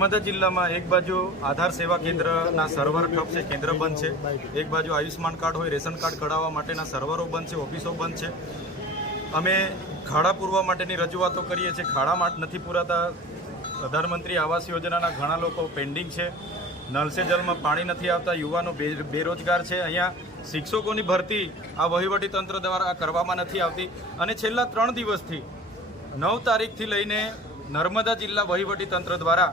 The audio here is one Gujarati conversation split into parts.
નર્મદા જિલ્લામાં એક બાજુ આધાર સેવા કેન્દ્રના સર્વર ઠપ છે, કેન્દ્ર બંધ છે. એક બાજુ આયુષ્માન કાર્ડ હોય, રેશન કાર્ડ કઢાવવા માટેના સર્વરો બંધ છે, ઓફિસો બંધ છે. અમે ખાડા પૂરવા માટેની રજૂઆતો કરીએ છીએ. ખાડા નથી પૂરાતા. પ્રધાનમંત્રી આવાસ યોજનાના ઘણા લોકો પેન્ડિંગ છે. નલસે જલમાં પાણી નથી આવતા. યુવાનો બેરોજગાર છે. અહીંયા શિક્ષકોની ભરતી આ વહીવટી તંત્ર દ્વારા કરવામાં નથી આવતી. અને છેલ્લા ત્રણ દિવસથી નવ તારીખથી લઈને નર્મદા જિલ્લા વહીવટી તંત્ર દ્વારા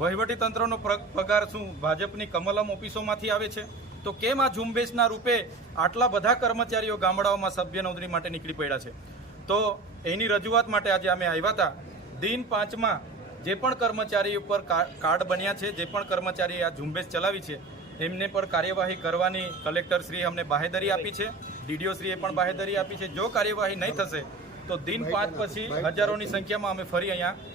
વહીવટી તંત્રનો પગાર શું? ભાજપની કમલમ ઓફિસોમાંથી આવે છે? તો કેમ આ ઝુંબેશના રૂપે આટલા બધા કર્મચારીઓ ગામડાઓમાં સભ્ય નોંધણી માટે નીકળી પડ્યા છે? તો એની રજૂઆત માટે આજે અમે આવ્યા હતા. દિન પાંચમાં જે પણ કર્મચારી ઉપર કાર્ડ બન્યા છે, જે પણ કર્મચારીએ આ ઝુંબેશ ચલાવી છે, એમને પણ કાર્યવાહી કરવાની કલેક્ટર શ્રી અમને બાહેધરી આપી છે. ડીડીઓ શ્રીએ પણ બાહેધરી આપી છે. જો કાર્યવાહી નહીં થશે, તો દિન પાંચ પછી હજારોની સંખ્યામાં અમે ફરી અહીંયા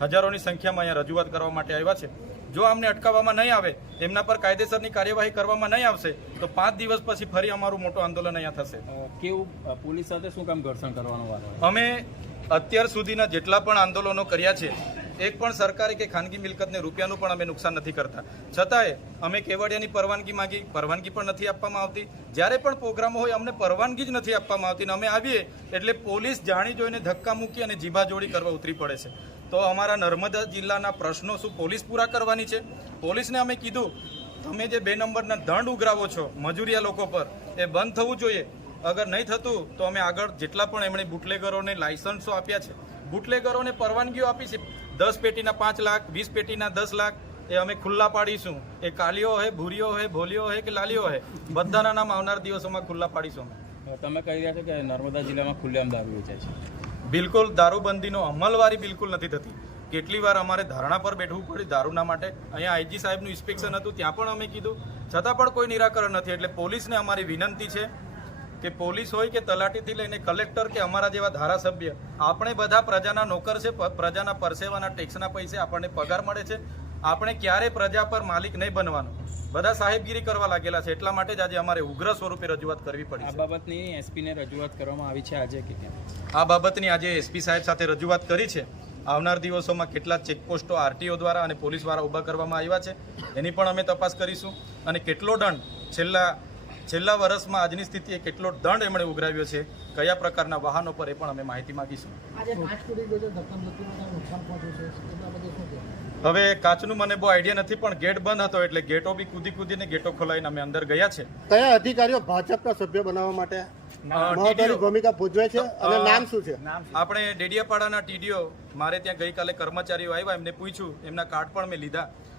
હજારોની સંખ્યામાં અહીંયા રજૂઆત કરવા માટે આવ્યા છે. જો અમને અટકાવવામાં નહીં આવે એમના પર કાયદેસરની કાર્યવાહી કરવામાં નહીં આવશે તો પાંચ દિવસ પછી ફરી અમારું મોટું આંદોલન અહીંયા થશે. કેવું પોલીસ સાથે શું કામ ઘર્ષણ કરવાનું અમે અત્યાર સુધીના જેટલા પણ આંદોલનો કર્યા છે એક પણ સરકારી કે ખાનગી મિલકતને રૂપિયાનું પણ અમે નુકસાન નથી કરતા. છતાંય અમે કેવડિયાની પરવાનગી માંગી પરવાનગી પણ નથી આપવામાં આવતી. જ્યારે પણ પ્રોગ્રામો હોય અમને પરવાનગી જ નથી આપવામાં આવતી. અને અમે આવીએ એટલે પોલીસ જાણી જોઈને ધક્કા મૂકી અને જીભાજોડી કરવા ઉતરી પડે છે. તો અમારા નર્મદા જિલ્લાના પ્રશ્નો શું પોલીસ પૂરા કરવાની છે? પોલીસને અમે કીધું, તમે જે બે નંબરના દંડ ઉઘરાવો છો મજૂરિયા લોકો પર, એ બંધ થવું જોઈએ. અગર નહીં થતું, તો અમે આગળ જેટલા પણ એમણે બુટલેગરોને લાયસન્સો આપ્યા છે, બુટલેગરોને પરવાનગીઓ આપી છે. દસ પેટીના પાંચ લાખ, વીસ પેટીના દસ લાખ, એ અમે ખુલ્લા પાડીશું. એ કાલીઓ હોય ભૂરીઓ હોય ભોલીઓ હોય કે લાલીઓ હોય બધાના નામ આવનાર દિવસોમાં ખુલ્લા પાડીશું અમે. તમે કહી રહ્યા છો કે નર્મદા જિલ્લામાં ખુલ્લેઆમ દારૂ વેચાય છે. બિલકુલ દારૂબંધીનો અમલવારી બિલકુલ નથી થતી. કેટલી વાર અમારે ધારણા પર બેઠવું પડ્યું દારૂના માટે. અહીંયા આઈજી સાહેબનું ઇન્સ્પેક્શન હતું, ત્યાં પણ અમે કીધું. છતાં પણ કોઈ નિરાકરણ નથી, એટલે પોલીસને અમારી વિનંતી છે કે પોલીસ હોય કે તલાટીથી લઈને કલેક્ટર કે અમારા જેવા ધારાસભ્ય, આપણે બધા પ્રજાના નોકર છે પ્રજાના પરસેવાના ટેક્સના પૈસે આપણને પગાર મળે છે. આપણે ક્યારે પ્રજા પર માલિક નહીં બનવાનું. બધા સાહેબગીરી કરવા લાગેલા છે એટલા માટે જ આજે અમારે ઉગ્ર સ્વરૂપે રજૂઆત કરવી પડી આ બાબતની એસપીને રજૂઆત કરવામાં આવી છે આજે કે આ બાબતની આજે એસપી સાહેબ સાથે રજૂઆત કરી છે. આવનાર દિવસોમાં કેટલા ચેકપોસ્ટો આરટીઓ દ્વારા અને પોલીસ દ્વારા ઊભા કરવામાં આવ્યા છે. એની પણ અમે તપાસ કરીશું. અને કેટલો દંડ છેલ્લા છેલ્લા વર્ષમાં આજની સ્થિતિએ કેટલો દંડ એમણે ઉઘરાવ્યો છે? કયા પ્રકારના વાહનો પર એ પણ અમે માહિતી માગીશું. હવે કાચનું મને બહુ આઈડિયા નથી પણ ગેટ બંધ હતો એટલે ગેટો બી કૂદી કૂદીને ગેટો ખોલાવીને અમે અંદર ગયા છે. કયા અધિકારીઓ ભાજપના સભ્ય બનાવવા માટે મહત્વની ભૂમિકા ભજવે છે અને નામ શું છે? આપણે ડેડિયાપાડાના ટીડીઓ મારે ત્યાં ગઈકાલે કર્મચારીઓ આવ્યા એમને પૂછ્યું એમના કાર્ડ પણ મેં લીધા.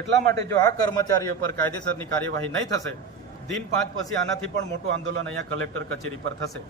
એટલા માટે જો આ કર્મચારીઓ પર કાયદેસરની કાર્યવાહી નહીં થશે, દિન પાંચ પછી આનાથી પણ મોટું આંદોલન અહીંયા કલેક્ટર કચેરી પર થશે.